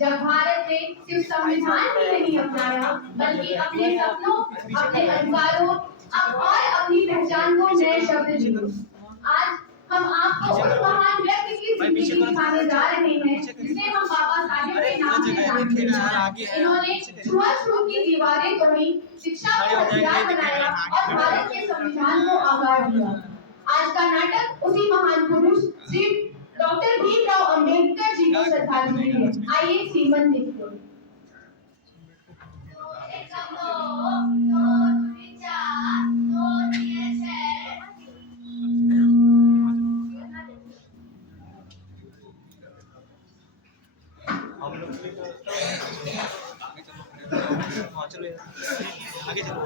जब भारत ने सिर्फ संविधान ही नहीं अपनाया बल्कि अपने सपनों, अपने अधिकारों और अपनी पहचान को नए शब्द दिए। आज हम आपको उस महान व्यक्ति की जिंदगी दिखाने जा रहे हैं जिसे हम बाबा साहेब के नाम से जानते हैं। इन्होंने छुआछूत की दीवारें तोड़ी, शिक्षा को हथियार बनाया और भारत के संविधान को आकार दिया। आज का नाटक उसी महान पुरुष श्री डॉक्टर भीमराव अंबेडकर जी को श्रद्धांजलि है। आइए श्रीमन देखते हैं। चलो आगे चलो।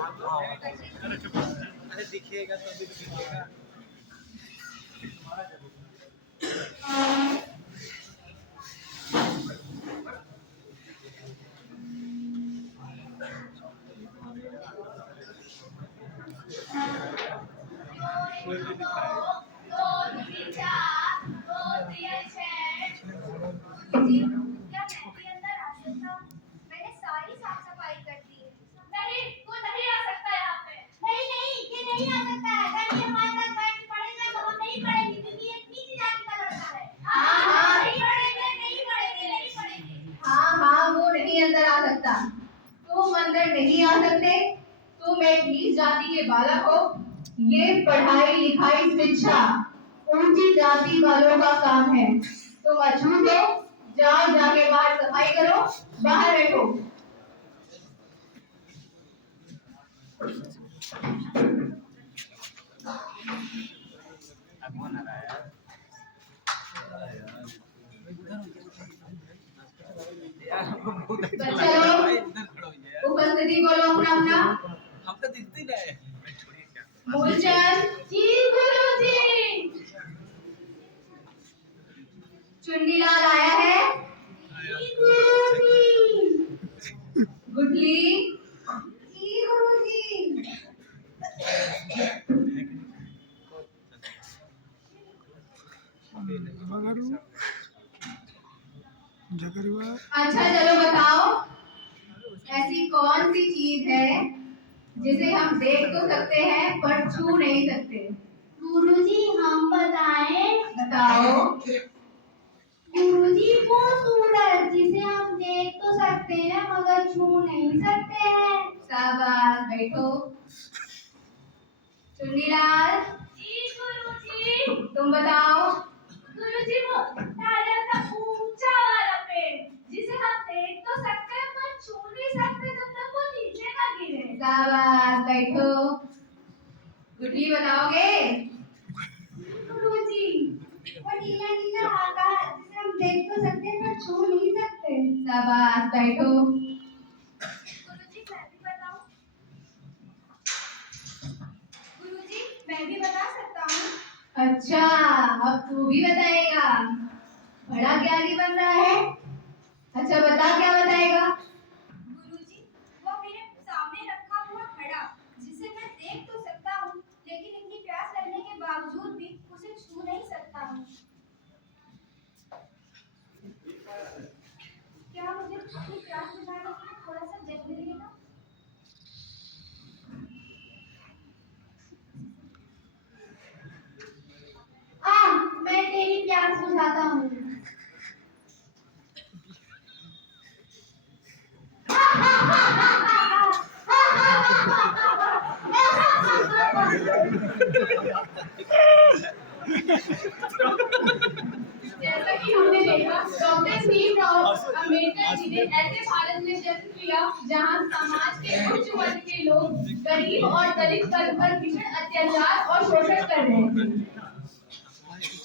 अरे दिखिएगा तभी तो दिखिएगा। अंदर आ सकता, तुम अंदर नहीं आ सकते। तुम एक नीच जाति के बालक हो। ये पढ़ाई लिखाई शिक्षा ऊंची जाति वालों का काम है। तुम अछूत हो, जाओ जाके बाहर सफाई करो, बाहर बैठो। उपस्थिति बोलो अपना। हम तो दिखती नहीं। मूलचंद जी, गुरुजी। चुन्नीलाल आया है जी, गुरुजी। गुडली जी, गुरुजी। अच्छा चलो बताओ, ऐसी कौन सी चीज है जिसे हम देख तो सकते हैं पर छू नहीं सकते? गुरुजी हम बताएं। बताओ। गुरुजी वो सूरज जिसे हम देख तो सकते हैं मगर छू नहीं सकते हैं। शाबाश, बैठो। चुन्नीलाल जी गुरुजी। तुम बताओ। गुरुजी वो नारियल का ऊंचा वाला पेड़ जिसे हम देख तो सकते हैं पर छू नहीं सकते जब तक वो नीचे ना गिरे। शाबाश, बैठो। गुडली बताओगे? गुरुजी वो नीला नीला आकाश जिसे हम देख तो सकते हैं पर छू नहीं सकते। शाबाश, बैठो। गुरुजी मैं भी बताऊं? गुरुजी मैं भी बता सकता हूँ। अच्छा, अब तू भी बताएगा। बड़ा ज्ञानी बन रहा है। अच्छा बता, क्या बताएगा? गुरुजी वो मेरे सामने रखा हुआ घड़ा जिसे मैं देख तो सकता हूँ लेकिन इतनी प्यास लगने के बावजूद भी उसे छू नहीं सकता हूँ। क्या मुझे अपनी प्यास बुझाने के लिए थोड़ा सा जल मिलेगा? मैं तेरी प्यास बुझाता हूँ। जैसा कि हमने देखा, डॉक्टर भीमराव अंबेडकर जी ने ऐसे भारत में जन्म लिया जहां समाज के उच्च वर्ग के लोग गरीब और दलित वर्ग पर भीषण अत्याचार और शोषण कर रहे थे।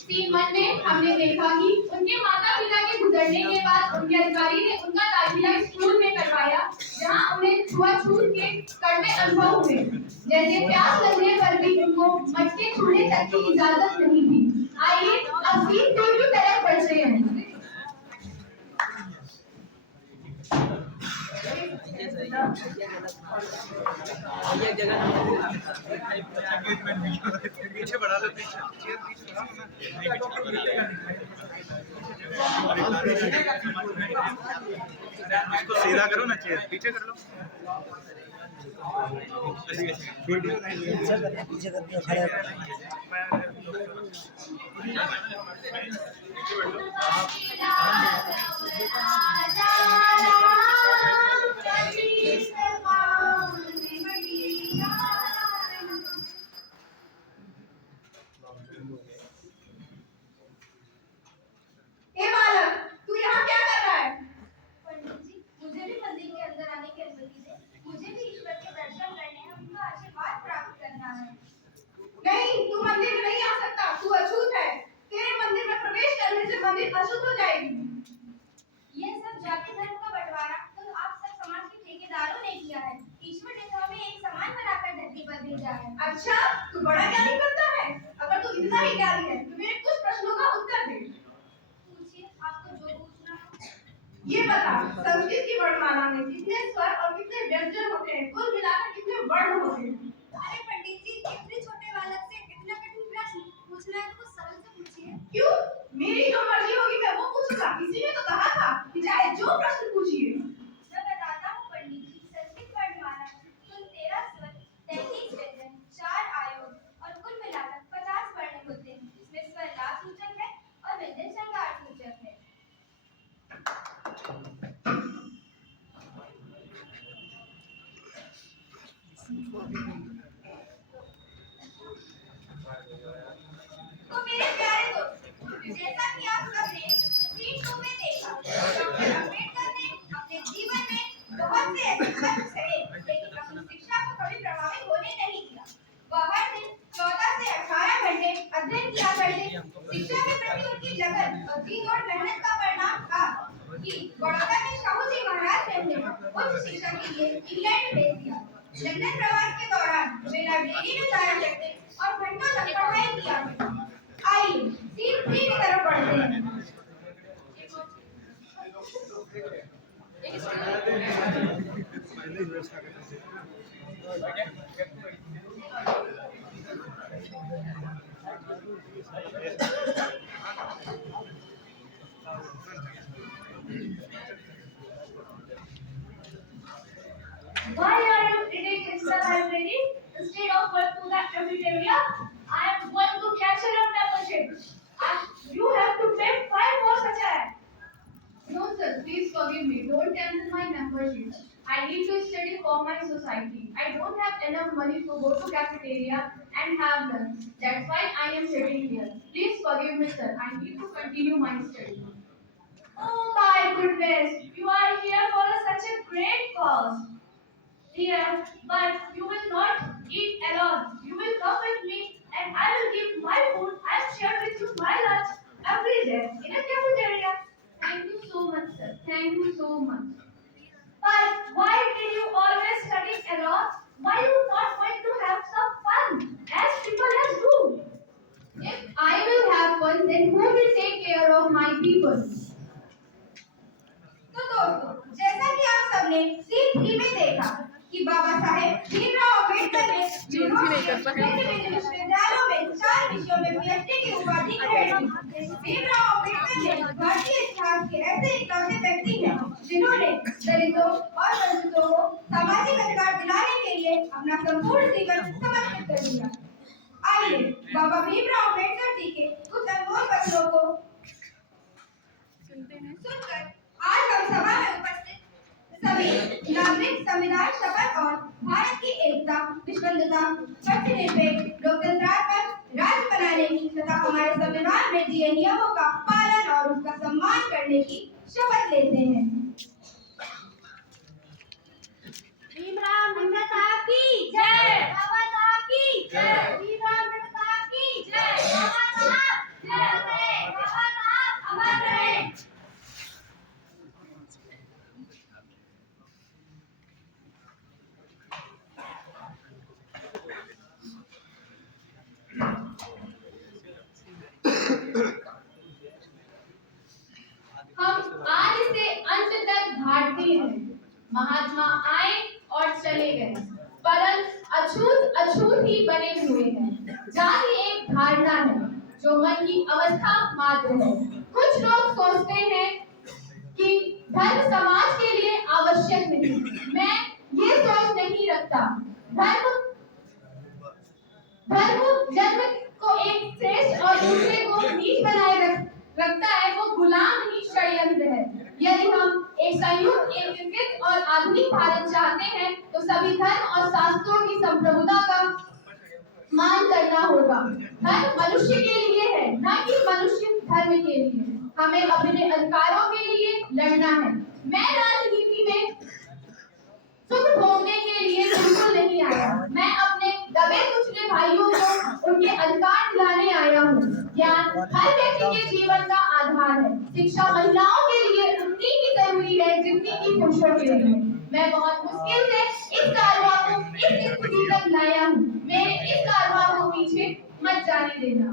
सीमन में हमने देखा कि उनके माता पिता के गुजरने के बाद उनके अधिकारी ने उनका दाखिला स्कूल में करवाया जहां उन्हें छुआछूत के कड़वे अनुभव हुए। जैसे प्यास लगने पर भी उनको मटके छूने तक की इजाजत नहीं थी। आइए अब सीन टू की तरफ बढ़ते हैं। ये जगह पीछे बढ़ा लो पीछे इसको सीधा करो ना चेयर पीछे कर लो वीडियो पीछे करके खड़े हे बालक, तू यहाँ क्या कर रहा है? पंडित जी, मुझे भी मंदिर के अंदर आने की अनुमति दें। मुझे भी ईश्वर के दर्शन करने हैं, उनका आशीर्वाद प्राप्त करना है। नहीं, तू मंदिर में नहीं आ सकता। तू अछूत है। तेरे मंदिर में प्रवेश करने से मंदिर अशुद्ध हो जाएगी। ये सब जाति धर्म का बंटवारा तो आप सब समाज के ठेकेदारों ने किया है। ईश्वर ने तो हमें एक समान बनाकर धरती पर भेजा है। अच्छा, तू बड़ा ज्ञानी बनता है। अगर तू इतना ही ज्ञानी है, तो मेरे कुछ प्रश्नों का उत्तर दे। पूछिए, आपको जो पूछना हो। ये बता, संस्कृत की वर्णमाला में कितने स्वर और कितने व्यंजन होते हैं? कुल मिलाकर कितने वर्ण होते हैं? अरे पंडित जी, इतने छोटे बालक से इतना कठिन प्रश्न पूछना है तो कुछ सरल से पूछिए। क्यों? मेरी जो मर्जी होगी मैं वो पूछूंगा। किसी ने तो कहा था कि चाहे जो प्रश्न पूछिए। मैं बताता हूँ पंडित जी, संस्कृत वर्णमाला कुल 13 स्वर, 33 व्यंजन, 4 आयोग और कुल मिलाकर 50 वर्ण होते हैं। इसमें स्वर लाभ सूचक है और व्यंजन श्रृंगार सूचक है। तो मेरे प्यारे दोस्तों, जैसा कि आप सबने सीन 2 में देखा, डॉक्टर अम्बेडकर ने अपने जीवन में बहुत से ऐसे कष्ट सहे, लेकिन अपनी शिक्षा को कभी प्रभावित होने नहीं दिया। वह हर दिन 14 से 18 घंटे अध्ययन किया करते। शिक्षा के प्रति उनकी लगन और जी-तोड़ मेहनत का परिणाम था कि बड़ौदा के शाहू जी महाराज ने उन्हें उच्च शिक्षा के लिए इंग्लैंड भेज दिया। लंदन प्रवास के दौरान वे लाइब्रेरी में जाया करते और घंटों तक पढ़ाई किया करते। आइए सीन 3 की तरफ बढ़ते हैं। Why are you sitting in the library instead of going to the cafeteria? I am going to cancel your membership. You have to pay 5 for such a. No sir, please forgive me. Don't cancel my membership. I need to study for my society. I don't have enough money to go to cafeteria and have lunch. That's why I am sitting here. Please forgive me sir. I need to continue my study. Oh my goodness, you are here for such a great cause. Dear, but you will not eat alone. You will come with me and I will give my food and share with you my lunch every day in a cafeteria. Thank you so much, sir. Thank you so much. But why did you always study alone? Why you not going to have some fun as people else do? If I will have fun, then who will take care of my people? तो दोस्तों, जैसा कि आप सबने scene 3 में देखा कि बाबा साहेब भीमराव अम्बेडकर ने विभिन्न विश्वविद्यालयों में 4 विषयों में पीएचडी की उपाधि ग्रहण की। भीमराव अम्बेडकर ने भारतीय इतिहास के ऐसे इकलौते व्यक्ति हैं जिन्होंने दलितों और वंचितों को सामाजिक अधिकार दिलाने के लिए अपना संपूर्ण जीवन समर्पित कर दिया। आइए बाबा भीमराव अम्बेडकर जी के कुछ अनमोल वचनों को सुनकर आज हम सभा में उपस्थित सभी नागरिक संविधान शपथ और भारत की एकता, विश्वसनीयता, धर्मनिरपेक्ष, लोकतंत्रात्मक राज्य बनाने की तथा हमारे संविधान में दिए नियमों का पालन और उसका सम्मान करने की शपथ लेते हैं। भीमराव अम्बेडकर साहब की जय। बाबा साहब की जय। भीमराव अम्बेडकर साहब की जय। बाबा साहब जय। बाबा साहब अमर रहे। हम महात्मा आए और चले गए, परंतु अछूत अछूत ही बने हुए हैं। जाति एक धारणा है जो मन की अवस्था मात्र है। कुछ लोग सोचते हैं कि धर्म समाज के लिए आवश्यक नहीं। मैं ये सोच नहीं रखता। धर्म जन्म को एक श्रेष्ठ और दूसरे को नीच बनाए रखता है। वो गुलाम नहीं, षड्यंत्र है। यदि हम एक संयुक्त, एकीकृत और आधुनिक भारत चाहते हैं तो सभी धर्म और शास्त्रों की संप्रभुता का मान करना होगा। धर्म मनुष्य के लिए है, न कि मनुष्य धर्म के लिए। हमें अपने अधिकारों के लिए लड़ना है। मैं राजनीति में सुख भोगने के लिए बिल्कुल नहीं आया। मैं अपने दबे कुचले भाइयों को उनके अधिकार दिलाने आया हूँ। ज्ञान हर व्यक्ति के जीवन का आधार है। शिक्षा महिलाओं के लिए उतनी ही जरूरी है जितनी कि पुरुषों के लिए। मैं बहुत मुश्किल से इस कारवां को इस स्थिति तक लाया हूँ। मेरे इस कारवां को पीछे मत जाने देना।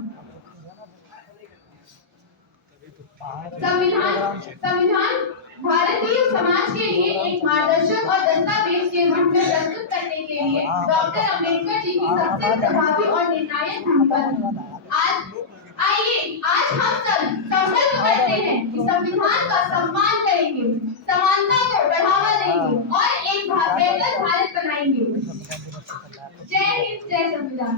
संविधान भारतीय समाज के लिए एक मार्गदर्शक और दस्तावेज के रूप में प्रस्तुत करने के लिए डॉक्टर अम्बेडकर जी की सबसे प्रभावी और निर्णायक भूमिका थी। आज हम सब संकल्प करते हैं कि संविधान का सम्मान करेंगे, समानता को बढ़ावा देंगे और एक बेहतर भारत बनाएंगे। जय हिंद, जय संविधान।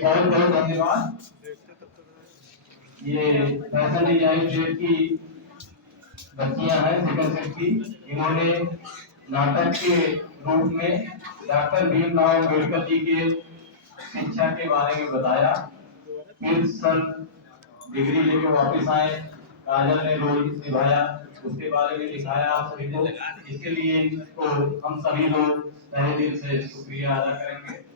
बहुत बहुत धन्यवाद। ये फैशन डिजाइन ट्रेड की बच्चियां हैं सेकंड सेट की। इन्होंने नाटक के रूप में डॉक्टर भीमराव अम्बेडकर जी के शिक्षा के बारे में बताया। फिर सर डिग्री लेके वापस आए, काजल ने रोल निभाया, उसके बारे में दिखाया आप सभी को। इसके लिए तो हम सभी लोग तहे दिल से शुक्रिया अदा करेंगे।